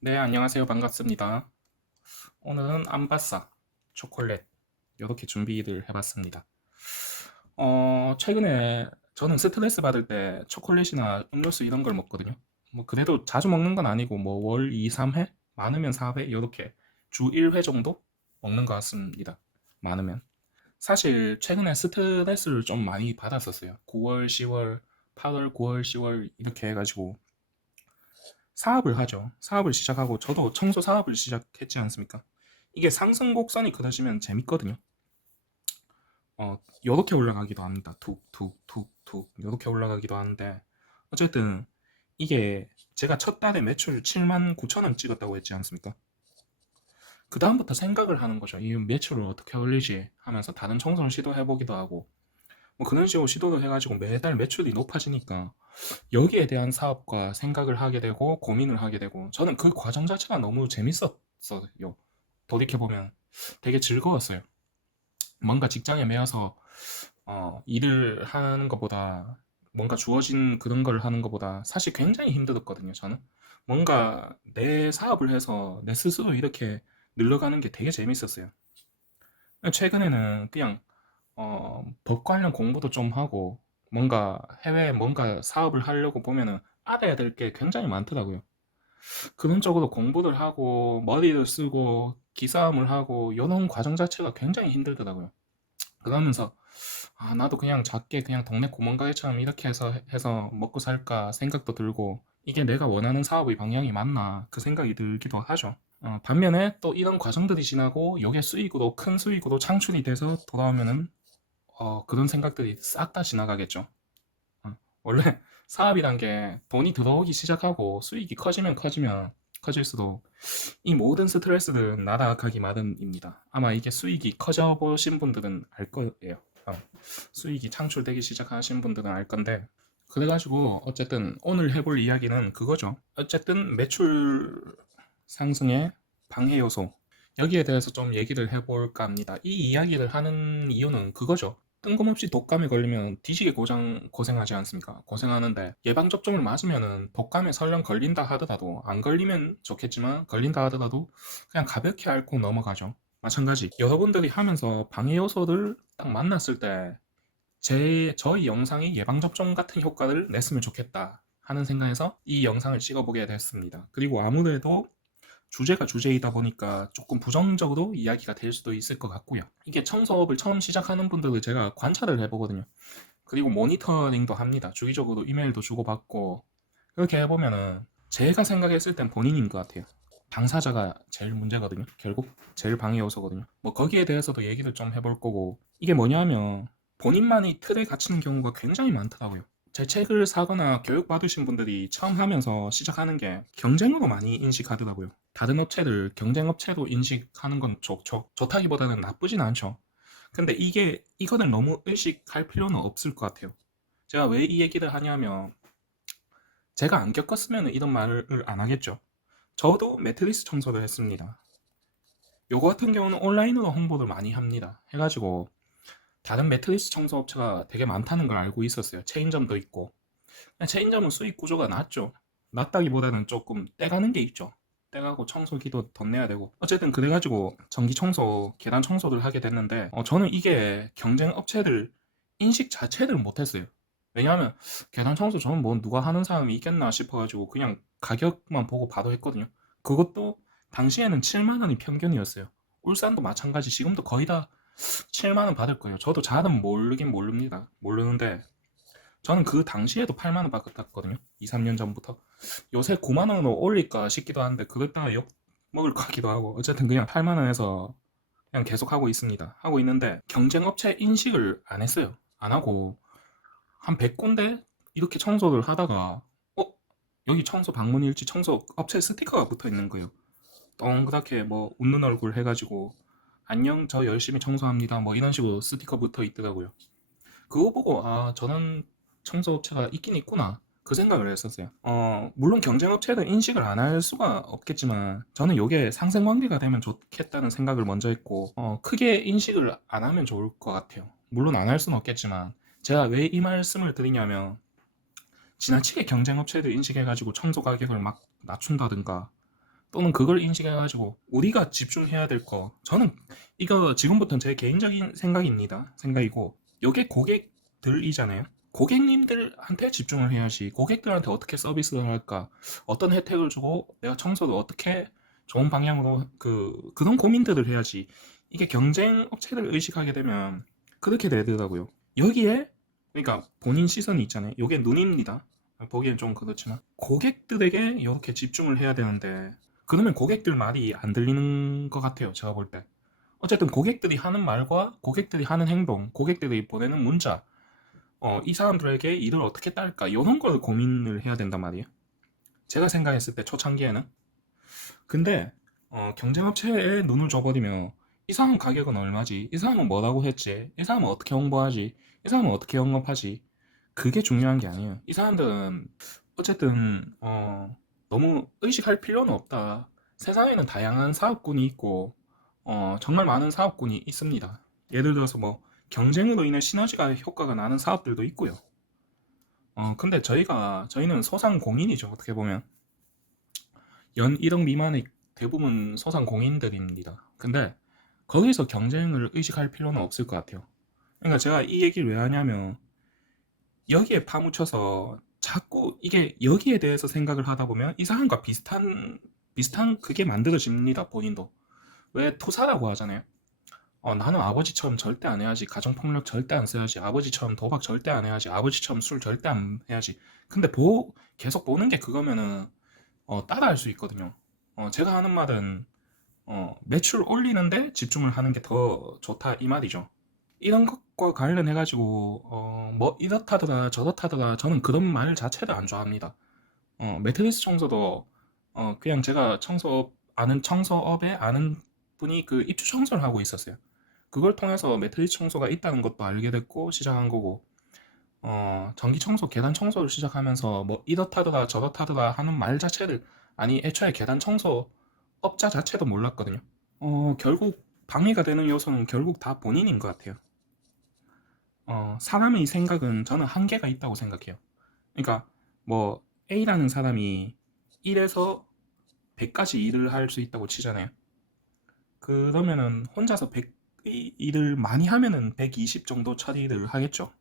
네, 안녕하세요. 반갑습니다. 오늘은 암바사 초콜릿 이렇게 준비를 해봤습니다. 최근에 저는 스트레스 받을 때 초콜릿이나 음료수 이런 걸 먹거든요. 뭐 그래도 자주 먹는 건 아니고 뭐 월 2, 3회, 많으면 4회 이렇게 주 1회 정도 먹는 것 같습니다. 많으면. 사실 최근에 스트레스를 좀 많이 받았었어요. 9월, 10월, 8월, 9월, 10월 이렇게 해가지고 사업을 하죠. 사업을 시작하고 저도 청소 사업을 시작했지 않습니까? 이게 상승 곡선이 그려지면 재밌거든요. 요렇게 올라가기도 합니다. 툭, 툭, 툭, 툭. 요렇게 올라가기도 하는데 어쨌든 이게 제가 첫 달에 매출 7만 9천 원 찍었다고 했지 않습니까? 그 다음부터 생각을 하는 거죠. 이 매출을 어떻게 올리지 하면서 다른 청소를 시도해보기도 하고 뭐 그런 식으로 시도를 해가지고 매달 매출이 높아지니까 여기에 대한 사업과 생각을 하게 되고 고민을 하게 되고 저는 그 과정 자체가 너무 재밌었어요. 돌이켜보면 되게 즐거웠어요. 뭔가 직장에 매여서 일을 하는 것보다 뭔가 주어진 그런 걸 하는 것보다 사실 굉장히 힘들었거든요. 저는 뭔가 내 사업을 해서 내 스스로 이렇게 늘려가는 게 되게 재밌었어요. 최근에는 그냥 법 관련 공부도 좀 하고 뭔가 해외에 뭔가 사업을 하려고 보면은 알아야 될 게 굉장히 많더라고요. 그런 쪽으로 공부를 하고 머리를 쓰고 기싸움을 하고 이런 과정 자체가 굉장히 힘들더라고요. 그러면서 나도 그냥 작게 그냥 동네 구멍가게처럼 이렇게 해서 먹고 살까 생각도 들고 이게 내가 원하는 사업의 방향이 맞나 그 생각이 들기도 하죠. 반면에 또 이런 과정들이 지나고 이게 수익으로 큰 수익으로 창출이 돼서 돌아오면은 그런 생각들이 싹 다 지나가겠죠. 원래 사업이란 게 돈이 들어오기 시작하고 수익이 커지면 커질수록 이 모든 스트레스들은 날아가기 마련입니다. 아마 이게 수익이 커져 보신 분들은 알 거예요. 수익이 창출되기 시작하신 분들은 알 건데 그래가지고 어쨌든 오늘 해볼 이야기는 그거죠. 어쨌든 매출 상승의 방해 요소 여기에 대해서 좀 얘기를 해볼까 합니다. 이 이야기를 하는 이유는 그거죠. 뜬금없이 독감에 걸리면 뒤지게 고생하지 않습니까? 고생하는데 예방접종을 맞으면은 독감에 설령 걸린다 하더라도 안 걸리면 좋겠지만 걸린다 하더라도 그냥 가볍게 앓고 넘어가죠. 마찬가지 여러분들이 하면서 방해 요소를 딱 만났을 때 저희 영상이 예방접종 같은 효과를 냈으면 좋겠다 하는 생각에서 이 영상을 찍어보게 됐습니다. 그리고 아무래도 주제가 주제이다 보니까 조금 부정적으로 이야기가 될 수도 있을 것 같고요. 이게 청소업을 처음 시작하는 분들을 제가 관찰을 해보거든요. 그리고 모니터링도 합니다. 주기적으로 이메일도 주고받고 그렇게 해보면은 제가 생각했을 땐 본인인 것 같아요. 당사자가 제일 문제거든요. 결국 제일 방해 요소거든요. 뭐 거기에 대해서도 얘기를 좀 해볼 거고 이게 뭐냐면 본인만이 틀에 갇히는 경우가 굉장히 많더라고요. 제 책을 사거나 교육받으신 분들이 처음 하면서 시작하는 게 경쟁으로 많이 인식하더라고요. 다른 업체들 경쟁업체로 인식하는 건 좋다기보다는 나쁘진 않죠. 근데 이거를 너무 의식할 필요는 없을 것 같아요. 제가 왜 이 얘기를 하냐면 제가 안 겪었으면 이런 말을 안 하겠죠. 저도 매트리스 청소를 했습니다. 요거 같은 경우는 온라인으로 홍보를 많이 합니다. 해가지고 다른 매트리스 청소 업체가 되게 많다는 걸 알고 있었어요. 체인점도 있고. 체인점은 수익 구조가 낮죠. 낮다기보다는 조금 떼가는 게 있죠. 떼가고 청소기도 돈 내야 되고. 어쨌든 그래가지고 전기 청소, 계단 청소를 하게 됐는데 저는 이게 경쟁 업체들 인식 자체를 못했어요. 왜냐하면 계단 청소 저는 뭐 누가 하는 사람이 있겠나 싶어가지고 그냥 가격만 보고 바로 했거든요. 그것도 당시에는 7만 원이 평균이었어요. 울산도 마찬가지 지금도 거의 다 7만 원 받을 거예요. 저도 잘은 모르긴 모릅니다. 모르는데 저는 그 당시에도 8만 원 받았거든요. 2, 3년 전부터. 요새 9만 원으로 올릴까 싶기도 한데 그랬다가 욕 먹을 것 같기도 하고 어쨌든 그냥 8만 원에서 그냥 계속 하고 있습니다. 하고 있는데 경쟁 업체 인식을 안 했어요. 안 하고 한 100군데 이렇게 청소를 하다가 여기 청소 방문 일지 청소 업체 스티커가 붙어 있는 거예요. 동그랗게 뭐 웃는 얼굴 해가지고 안녕 저 열심히 청소합니다 뭐 이런 식으로 스티커 붙어 있더라고요. 그거 보고 저는 청소업체가 있긴 있구나 그 생각을 했었어요. 물론 경쟁업체는 인식을 안 할 수가 없겠지만 저는 이게 상생관계가 되면 좋겠다는 생각을 먼저 했고 크게 인식을 안 하면 좋을 것 같아요. 물론 안 할 수는 없겠지만 제가 왜 이 말씀을 드리냐면 지나치게 경쟁업체를 인식해가지고 청소 가격을 막 낮춘다든가 또는 그걸 인식해가지고 우리가 집중해야 될 거, 저는 이거 지금부터는 제 개인적인 생각입니다. 생각이고, 요게 고객들이잖아요. 고객님들한테 집중을 해야지, 고객들한테 어떻게 서비스를 할까, 어떤 혜택을 주고 내가 청소를 어떻게 좋은 방향으로, 그런 고민들을 해야지. 이게 경쟁 업체를 의식하게 되면 그렇게 되더라고요. 여기에, 그러니까 본인 시선이 있잖아요. 요게 눈입니다. 보기엔 좀 그렇지만 고객들에게 이렇게 집중을 해야 되는데, 그러면 고객들 말이 안 들리는 것 같아요, 제가 볼 때. 어쨌든 고객들이 하는 말과 고객들이 하는 행동, 고객들이 보내는 문자, 이 사람들에게 일을 어떻게 딸까, 이런 걸 고민을 해야 된단 말이에요. 제가 생각했을 때 초창기에는. 근데 경쟁업체에 눈을 줘버리면, 이 사람 가격은 얼마지, 이 사람은 뭐라고 했지, 이 사람은 어떻게 홍보하지, 이 사람은 어떻게 영업하지, 그게 중요한 게 아니에요. 이 사람들은 어쨌든 너무 의식할 필요는 없다. 세상에는 다양한 사업군이 있고 정말 많은 사업군이 있습니다. 예를 들어서 뭐 경쟁으로 인해 시너지가 효과가 나는 사업들도 있고요. 근데 저희는 소상공인이죠. 어떻게 보면 연 1억 미만의 대부분 소상공인들입니다. 근데 거기서 경쟁을 의식할 필요는 없을 것 같아요. 그러니까 제가 이 얘기를 왜 하냐면, 여기에 파묻혀서 자꾸 이게 여기에 대해서 생각을 하다 보면 이 사람과 비슷한 그게 만들어집니다. 본인도 왜 토사라고 하잖아요. 나는 아버지처럼 절대 안 해야지, 가정폭력 절대 안 써야지, 아버지처럼 도박 절대 안 해야지, 아버지처럼 술 절대 안 해야지. 근데 계속 보는 게 그거면은 따라할 수 있거든요. 제가 하는 말은 매출 올리는데 집중을 하는 게 더 좋다, 이 말이죠. 이런 것과 관련해가지고 뭐 이렇다더라 저렇다더라, 저는 그런 말 자체를 안 좋아합니다. 매트리스 청소도 그냥 제가 아는 청소업에 아는 분이 그 입주 청소를 하고 있었어요. 그걸 통해서 매트리스 청소가 있다는 것도 알게 됐고 시작한 거고, 전기 청소, 계단 청소를 시작하면서 뭐 이렇다더라 저렇다더라 하는 말 자체를, 아니 애초에 계단 청소 업자 자체도 몰랐거든요. 결국 방해가 되는 요소는 결국 다 본인인 것 같아요. 사람의 생각은 저는 한계가 있다고 생각해요. 그러니까 뭐 A라는 사람이 1에서 100까지 일을 할 수 있다고 치잖아요. 그러면은 혼자서 100의 일을 많이 하면은 120 정도 처리를 하겠죠.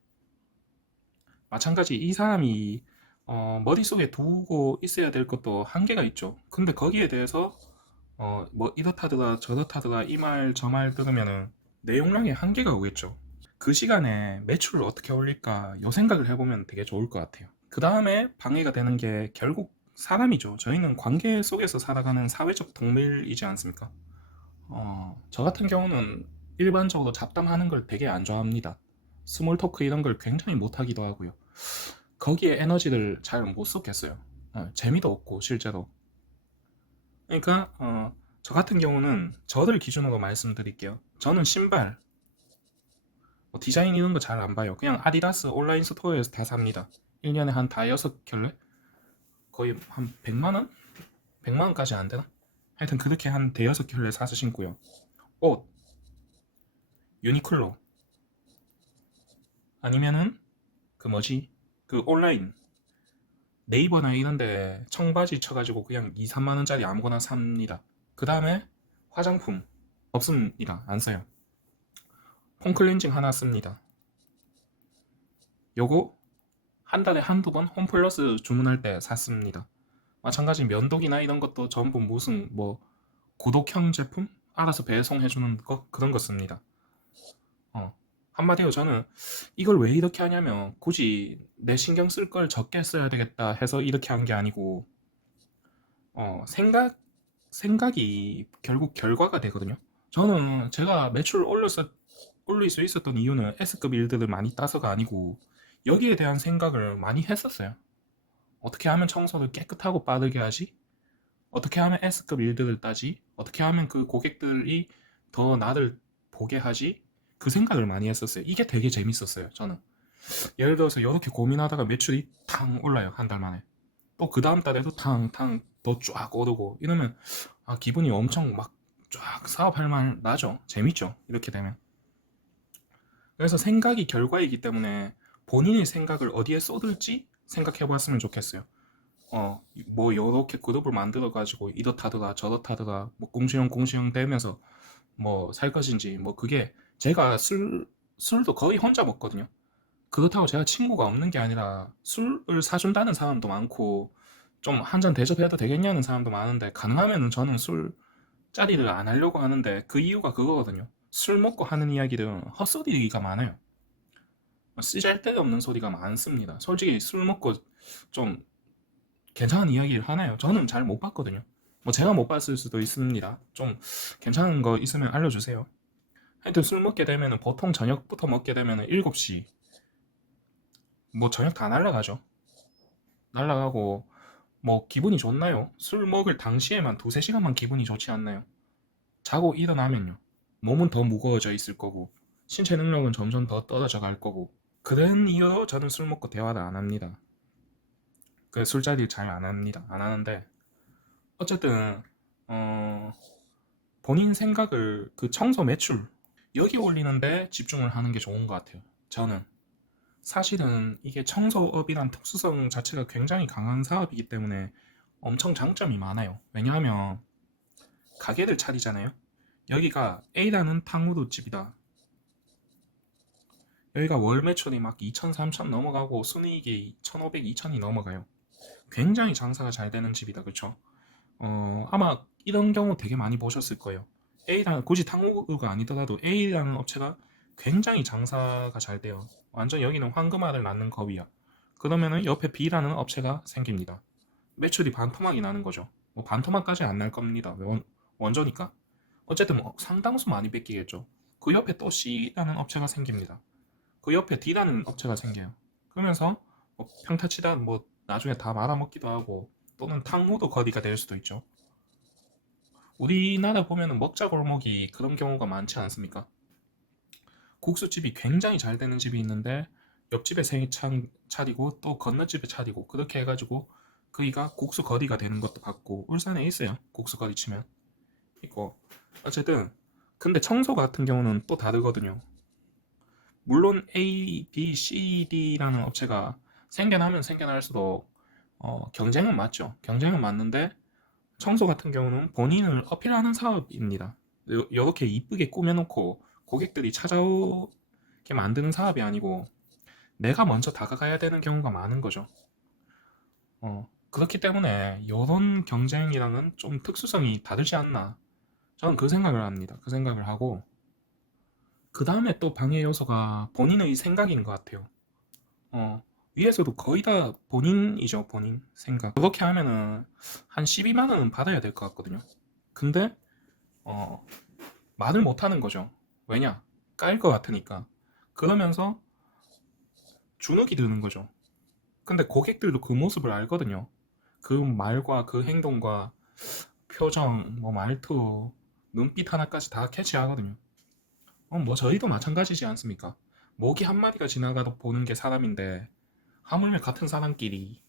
마찬가지 이 사람이 머릿속에 두고 있어야 될 것도 한계가 있죠. 근데 거기에 대해서 뭐 이렇다더라 저렇다더라 이 말 저 말 들으면은 내 용량에 한계가 오겠죠. 그 시간에 매출을 어떻게 올릴까 요 생각을 해보면 되게 좋을 것 같아요. 그 다음에 방해가 되는 게 결국 사람이죠. 저희는 관계 속에서 살아가는 사회적 동물이지 않습니까? 저 같은 경우는 일반적으로 잡담하는 걸 되게 안 좋아합니다. 스몰 토크 이런 걸 굉장히 못하기도 하고요. 거기에 에너지를 잘 못 쏟겠어요. 재미도 없고 실제로. 그러니까 저 같은 경우는 저를 기준으로 말씀드릴게요. 저는 신발, 뭐 디자인 이런 거 잘 안 봐요. 그냥 아디다스 온라인 스토어에서 다 삽니다. 1년에 한 다여섯 켤레? 거의 한 100만원? 100만원까지 안 되나? 하여튼 그렇게 한 대여섯 켤레 사서 신고요. 옷, 유니클로. 아니면은, 그 뭐지? 그 온라인. 네이버나 이런데 청바지 쳐가지고 그냥 2, 3만원짜리 아무거나 삽니다. 그 다음에 화장품. 없습니다. 안 써요. 폼클렌징 하나 씁니다. 요거 한 달에 한두 번 홈플러스 주문할 때 샀습니다. 마찬가지 면도기나 이런 것도 전부 무슨 뭐 구독형 제품? 알아서 배송해주는 거, 그런 거 씁니다. 한마디로 저는 이걸 왜 이렇게 하냐면, 굳이 내 신경 쓸 걸 적게 써야 되겠다 해서 이렇게 한 게 아니고, 생각이 결국 결과가 되거든요. 저는 제가 매출 올릴 수 있었던 이유는 S급 일들을 많이 따서가 아니고, 여기에 대한 생각을 많이 했었어요. 어떻게 하면 청소를 깨끗하고 빠르게 하지? 어떻게 하면 S급 일들을 따지? 어떻게 하면 그 고객들이 더 나를 보게 하지? 그 생각을 많이 했었어요. 이게 되게 재밌었어요, 저는. 예를 들어서 이렇게 고민하다가 매출이 탕 올라요, 한 달 만에. 또 그 다음 달에도 탕탕 더 쫙 오르고 이러면 기분이 엄청 막 쫙 사업할 만 나죠. 재밌죠, 이렇게 되면. 그래서 생각이 결과이기 때문에 본인의 생각을 어디에 쏟을지 생각해 봤으면 좋겠어요. 뭐 요렇게 그룹을 만들어 가지고 이렇다더라 저렇다더라 뭐 꽁시렁꽁시렁 대면서 뭐 살 것인지 뭐 그게 제가 술도 거의 혼자 먹거든요. 그렇다고 제가 친구가 없는 게 아니라 술을 사준다는 사람도 많고 좀 한 잔 대접해도 되겠냐는 사람도 많은데 가능하면은 저는 술자리를 안 하려고 하는데 그 이유가 그거거든요. 술 먹고 하는 이야기들은 헛소리가 많아요. 쓰잘데없는 소리가 많습니다. 솔직히 술 먹고 좀 괜찮은 이야기를 하나요? 저는 잘 못 봤거든요. 뭐 제가 못 봤을 수도 있습니다. 좀 괜찮은 거 있으면 알려주세요. 하여튼 술 먹게 되면은 보통 저녁부터 먹게 되면은 7시 뭐 저녁 다 날라가죠. 날라가고 뭐 기분이 좋나요? 술 먹을 당시에만 두세 시간만 기분이 좋지 않나요? 자고 일어나면요. 몸은 더 무거워져 있을 거고 신체 능력은 점점 더 떨어져 갈 거고 그런 이유로 저는 술 먹고 대화를 안 합니다. 그 술자리 잘 안 합니다. 안 하는데 어쨌든 어, 본인 생각을 그 청소 매출 여기 올리는데 집중을 하는 게 좋은 것 같아요. 저는 사실은 이게 청소업이란 특수성 자체가 굉장히 강한 사업이기 때문에 엄청 장점이 많아요. 왜냐하면 가게를 차리잖아요. 여기가 A라는 탕후루 집이다. 여기가 월 매출이 막 2천, 3천 넘어가고 순이익이 1,500, 2천이 넘어가요. 굉장히 장사가 잘 되는 집이다. 그쵸? 아마 이런 경우 되게 많이 보셨을 거예요. A라는 굳이 탕후루가 아니더라도 A라는 업체가 굉장히 장사가 잘 돼요. 완전 여기는 황금알을 낳는 겁이야. 그러면은 옆에 B라는 업체가 생깁니다. 매출이 반토막이 나는 거죠. 뭐 반토막까지 안 날 겁니다. 원조니까. 어쨌든 뭐 상당수 많이 뺏기겠죠. 그 옆에 또 C라는 업체가 생깁니다. 그 옆에 D라는 업체가 생겨요. 그러면서 뭐 평타치다 뭐 나중에 다 말아먹기도 하고 또는 탕후루 거리가 될 수도 있죠. 우리나라 보면은 먹자골목이 그런 경우가 많지 않습니까? 국수집이 굉장히 잘 되는 집이 있는데 옆집에 생창 차리고 또 건너집에 차리고 그렇게 해가지고 거기가 국수 거리가 되는 것도 봤고 울산에 있어요. 국수 거리 치면 있고 어쨌든 근데 청소 같은 경우는 또 다르거든요. 물론 A, B, C, D라는 업체가 생겨나면 생겨날수록 경쟁은 맞죠. 경쟁은 맞는데 청소 같은 경우는 본인을 어필하는 사업입니다. 이렇게 이쁘게 꾸며놓고 고객들이 찾아오게 만드는 사업이 아니고 내가 먼저 다가가야 되는 경우가 많은 거죠. 그렇기 때문에 이런 경쟁이랑은 좀 특수성이 다르지 않나. 저는 그 생각을 합니다. 그 생각을 하고 그 다음에 또 방해 요소가 본인의 생각인 것 같아요. 위에서도 거의 다 본인이죠, 본인 생각. 그렇게 하면은 한 12만 원은 받아야 될 것 같거든요. 근데 어, 말을 못 하는 거죠. 왜냐? 까일 것 같으니까. 그러면서 주눅이 드는 거죠. 근데 고객들도 그 모습을 알거든요. 그 말과 그 행동과 표정, 뭐 말투, 눈빛 하나까지 다 캐치하거든요. 뭐 저희도 마찬가지지 않습니까? 모기 한 마리가 지나가도 보는 게 사람인데 하물며 같은 사람끼리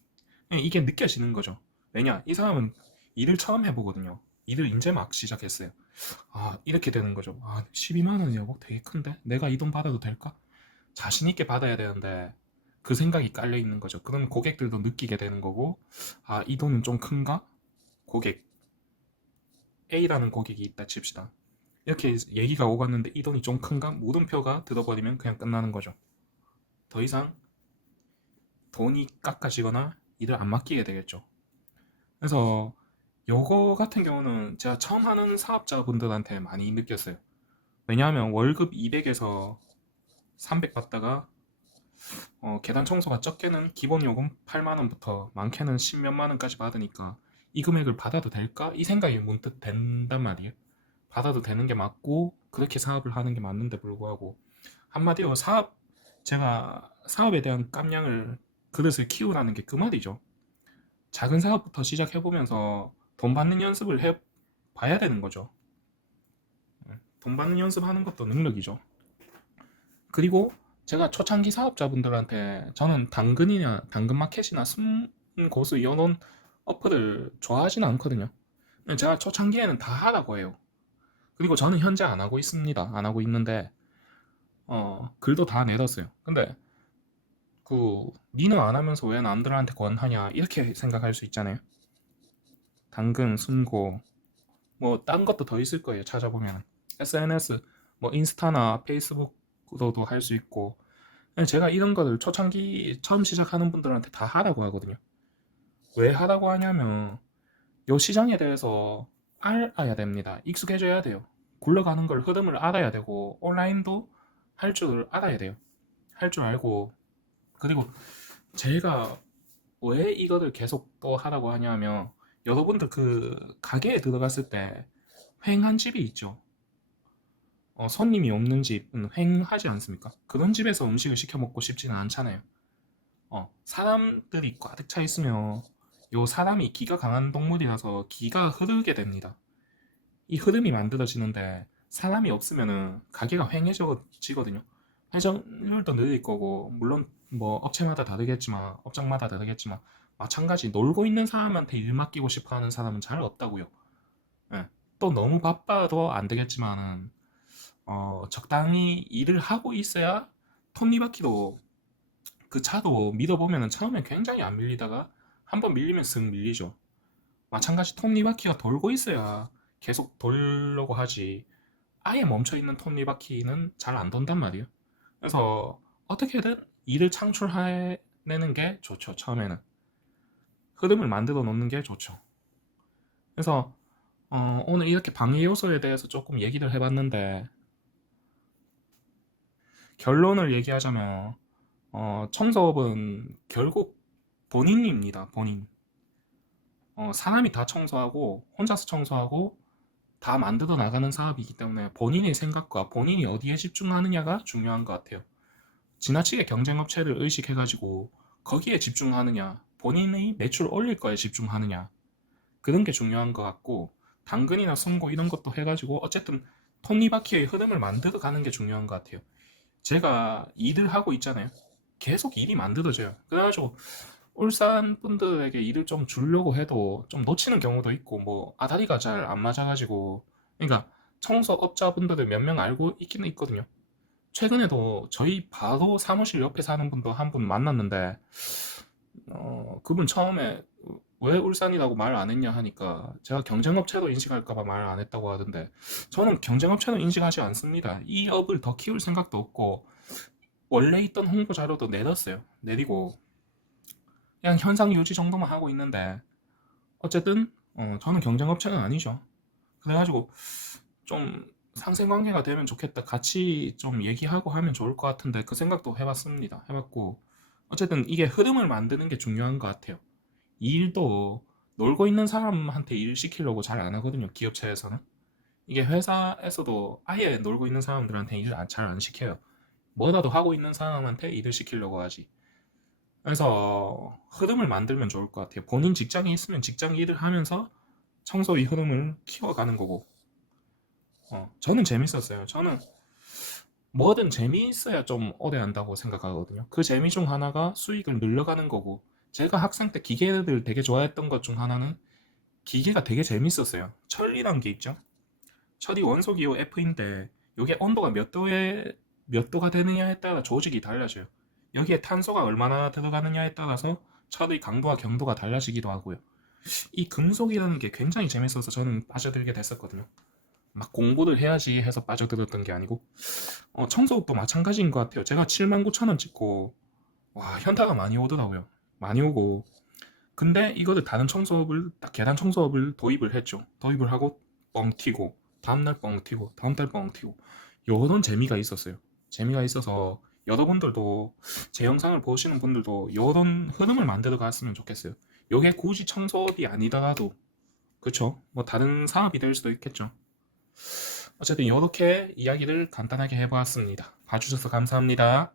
이게 느껴지는 거죠. 왜냐? 이 사람은 일을 처음 해보거든요. 일을 이제 막 시작했어요. 이렇게 되는 거죠. 12만 원이라고? 되게 큰데? 내가 이 돈 받아도 될까? 자신 있게 받아야 되는데 그 생각이 깔려 있는 거죠. 그럼 고객들도 느끼게 되는 거고, 이 돈은 좀 큰가? 고객 A라는 고객이 있다 칩시다. 이렇게 얘기가 오갔는데 이 돈이 좀 큰가? 물음표가 들어버리면 그냥 끝나는 거죠. 더 이상 돈이 깎아지거나 일을 안 맡기게 되겠죠. 그래서 요거 같은 경우는 제가 처음 하는 사업자분들한테 많이 느꼈어요. 왜냐하면 월급 200에서 300 받다가 계단 청소가 적게는 기본 요금 8만 원부터 많게는 10몇만 원까지 받으니까 이 금액을 받아도 될까? 이 생각이 문득 된단 말이에요. 받아도 되는 게 맞고 그렇게 사업을 하는 게 맞는데 불구하고 한마디로 제가 사업에 대한 깜냥을 그릇을 키우라는 게 그 말이죠. 작은 사업부터 시작해보면서 돈 받는 연습을 해봐야 되는 거죠. 돈 받는 연습하는 것도 능력이죠. 그리고 제가 초창기 사업자분들한테 저는 당근마켓이나 숨고수 이런 어플을 좋아하지는 않거든요. 제가 초창기에는 다 하라고 해요. 그리고 저는 현재 안 하고 있습니다. 안 하고 있는데 글도 다 내렸어요. 근데 니는 안 하면서 왜 남들한테 권하냐 이렇게 생각할 수 있잖아요. 당근, 순고 뭐 딴 것도 더 있을 거예요. 찾아보면 SNS 뭐 인스타나 페이스북으로도 할 수 있고. 제가 이런 거를 초창기 처음 시작하는 분들한테 다 하라고 하거든요. 왜 하라고 하냐면 요 시장에 대해서 알아야 됩니다. 익숙해져야 돼요. 굴러가는 걸 흐름을 알아야 되고 온라인도 할 줄 알아야 돼요. 할 줄 알고. 그리고 제가 왜 이거를 계속 또 하라고 하냐면 여러분들 그 가게에 들어갔을 때 횡한 집이 있죠. 손님이 없는 집은 횡하지 않습니까? 그런 집에서 음식을 시켜 먹고 싶지는 않잖아요. 사람들이 가득 차 있으면 요 사람이 기가 강한 동물이라서 기가 흐르게 됩니다. 이 흐름이 만들어지는데 사람이 없으면은 가게가 횡해지거든요. 회전율도 느릴 거고 물론 뭐 업장마다 다르겠지만 마찬가지 놀고 있는 사람한테 일 맡기고 싶어 하는 사람은 잘 없다고요. 예. 또 너무 바빠도 안 되겠지만은 적당히 일을 하고 있어야 톱니바퀴도 그 차도 믿어보면은 처음엔 굉장히 안 밀리다가 한번 밀리면 쓱 밀리죠. 마찬가지 톱니바퀴가 돌고 있어야 계속 돌려고 하지 아예 멈춰있는 톱니바퀴는 잘 안 돈단 말이에요. 그래서 어떻게든 일을 창출해내는 게 좋죠. 처음에는 흐름을 만들어 놓는 게 좋죠. 그래서 오늘 이렇게 방해 요소에 대해서 조금 얘기를 해봤는데 결론을 얘기하자면 청소업은 결국 본인입니다. 본인. 사람이 다 청소하고 혼자서 청소하고 다 만들어 나가는 사업이기 때문에 본인의 생각과 본인이 어디에 집중하느냐가 중요한 것 같아요. 지나치게 경쟁업체를 의식해가지고 거기에 집중하느냐, 본인의 매출 올릴 거에 집중하느냐, 그런 게 중요한 것 같고, 당근이나 선고 이런 것도 해가지고 어쨌든 톱니바퀴의 흐름을 만들어 가는 게 중요한 것 같아요. 제가 일을 하고 있잖아요. 계속 일이 만들어져요. 그래가지고 울산 분들에게 일을 좀 주려고 해도 좀 놓치는 경우도 있고 뭐 아다리가 잘 안 맞아가지고. 그러니까 청소업자분들을 몇 명 알고 있기는 있거든요. 최근에도 저희 바로 사무실 옆에 사는 분도 한 분 만났는데 그분 처음에 왜 울산이라고 말 안 했냐 하니까 제가 경쟁업체로 인식할까봐 말 안 했다고 하던데, 저는 경쟁업체로 인식하지 않습니다. 이 업을 더 키울 생각도 없고 원래 있던 홍보 자료도 내렸어요. 내리고 그냥 현상 유지 정도만 하고 있는데 어쨌든 저는 경쟁업체는 아니죠. 그래가지고 좀 상생관계가 되면 좋겠다. 같이 좀 얘기하고 하면 좋을 것 같은데 그 생각도 해봤습니다. 해봤고 어쨌든 이게 흐름을 만드는 게 중요한 것 같아요. 이 일도 놀고 있는 사람한테 일 시키려고 잘 안 하거든요. 기업체에서는. 이게 회사에서도 아예 놀고 있는 사람들한테 일을 잘 안 시켜요. 뭐라도 하고 있는 사람한테 일을 시키려고 하지. 그래서 흐름을 만들면 좋을 것 같아요. 본인 직장에 있으면 직장 일을 하면서 청소의 흐름을 키워가는 거고. 저는 재밌었어요. 저는 뭐든 재미있어야 좀 오래 한다고 생각하거든요. 그 재미 중 하나가 수익을 늘려가는 거고, 제가 학생 때 기계를 되게 좋아했던 것 중 하나는 기계가 되게 재밌었어요. 철이란 게 있죠. 철이 원소기호 F인데 이게 온도가 몇 도가 되느냐에 따라 조직이 달라져요. 여기에 탄소가 얼마나 들어가느냐에 따라서 철의 강도와 경도가 달라지기도 하고요. 이 금속이라는 게 굉장히 재밌어서 저는 빠져들게 됐었거든요. 막 공부를 해야지 해서 빠져들었던 게 아니고. 청소업도 마찬가지인 것 같아요. 제가 79,000원 찍고 와 현타가 많이 오더라고요. 많이 오고. 근데 이거를 다른 청소업을 딱 계단 청소업을 도입을 했죠. 도입을 하고 뻥 튀고 다음날 뻥 튀고 다음달 뻥 튀고 요런 재미가 있었어요. 재미가 있어서 여러분들도 제 영상을 보시는 분들도 요런 흐름을 만들어 갔으면 좋겠어요. 요게 굳이 청소업이 아니더라도 그쵸? 뭐 다른 사업이 될 수도 있겠죠. 어쨌든 이렇게 이야기를 간단하게 해보았습니다. 봐주셔서 감사합니다.